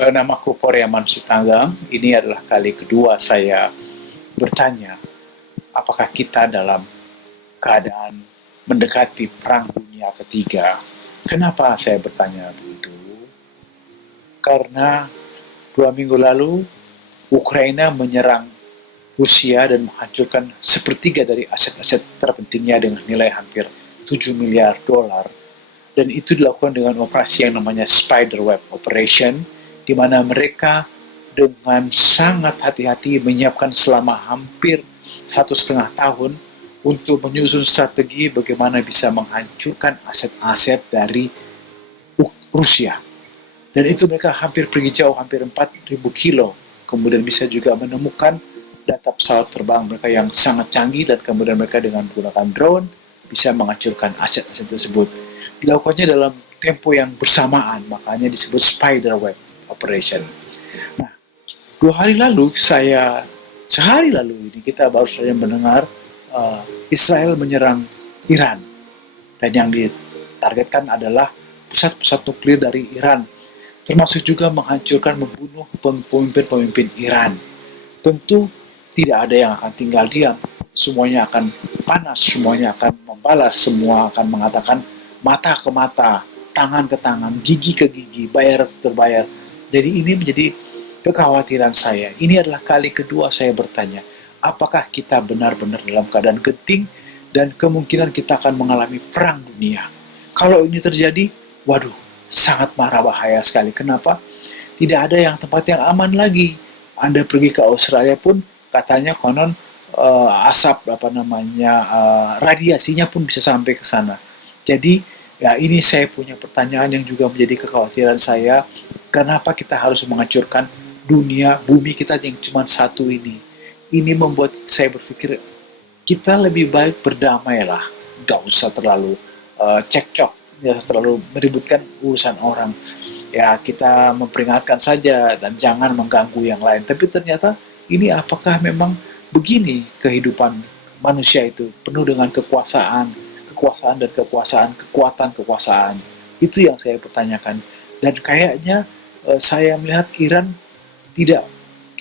Namaku Poryaman Sutanggang. Ini adalah kali kedua saya bertanya, apakah kita dalam keadaan mendekati Perang Dunia Ketiga? Kenapa saya bertanya begitu? Karena 2 minggu lalu Ukraina menyerang Rusia dan menghancurkan sepertiga dari aset-aset terpentingnya dengan nilai hampir 7 miliar dolar. Dan itu dilakukan dengan operasi yang namanya Spiderweb Operation, di mana mereka dengan sangat hati-hati menyiapkan selama hampir 1,5 tahun untuk menyusun strategi bagaimana bisa menghancurkan aset-aset dari Rusia. Dan itu mereka hampir pergi jauh, hampir 4.000 kilo. Kemudian bisa juga menemukan data pesawat terbang mereka yang sangat canggih, dan kemudian mereka dengan menggunakan drone bisa menghancurkan aset-aset tersebut. Dilakukannya dalam tempo yang bersamaan, makanya disebut Spiderweb Operation. Nah, sehari lalu ini kita baru saja mendengar Israel menyerang Iran, dan yang ditargetkan adalah pusat-pusat nuklir dari Iran, termasuk juga menghancurkan, membunuh pemimpin-pemimpin Iran. Tentu tidak ada yang akan tinggal diam, semuanya akan panas, semuanya akan membalas, semua akan mengatakan mata ke mata, tangan ke tangan, gigi ke gigi, bayar terbayar. Jadi ini menjadi kekhawatiran saya. Ini adalah kali kedua saya bertanya, apakah kita benar-benar dalam keadaan genting dan kemungkinan kita akan mengalami perang dunia. Kalau ini terjadi, waduh, sangat marah, bahaya sekali. Kenapa? Tidak ada yang tempat yang aman lagi. Anda pergi ke Australia pun katanya konon asap radiasinya pun bisa sampai ke sana. Jadi ya, ini saya punya pertanyaan yang juga menjadi kekhawatiran saya. Kenapa kita harus menghancurkan bumi kita yang cuma satu ini? Ini membuat saya berpikir kita lebih baik berdamailah, gak usah terlalu cekcok, gak usah terlalu meributkan urusan orang. Ya, kita memperingatkan saja dan jangan mengganggu yang lain. Tapi ternyata ini apakah memang begini kehidupan manusia itu, penuh dengan kekuasaan dan kekuatan kekuasaan. Itu yang saya pertanyakan. Dan kayaknya saya melihat Iran tidak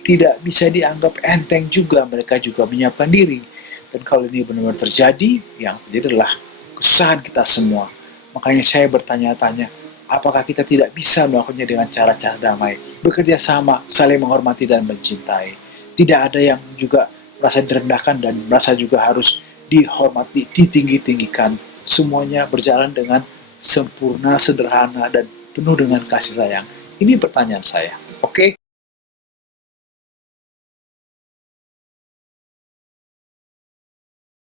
tidak bisa dianggap enteng juga, mereka juga menyiapkan diri. Dan kalau ini benar-benar terjadi, yang terjadi adalah kesusahan kita semua. Makanya saya bertanya-tanya, apakah kita tidak bisa melakukannya dengan cara-cara damai, bekerja sama, saling menghormati dan mencintai. Tidak ada yang juga merasa direndahkan dan merasa juga harus dihormati, ditinggi-tinggikan. Semuanya berjalan dengan sempurna, sederhana, dan penuh dengan kasih sayang. Ini pertanyaan saya. Oke?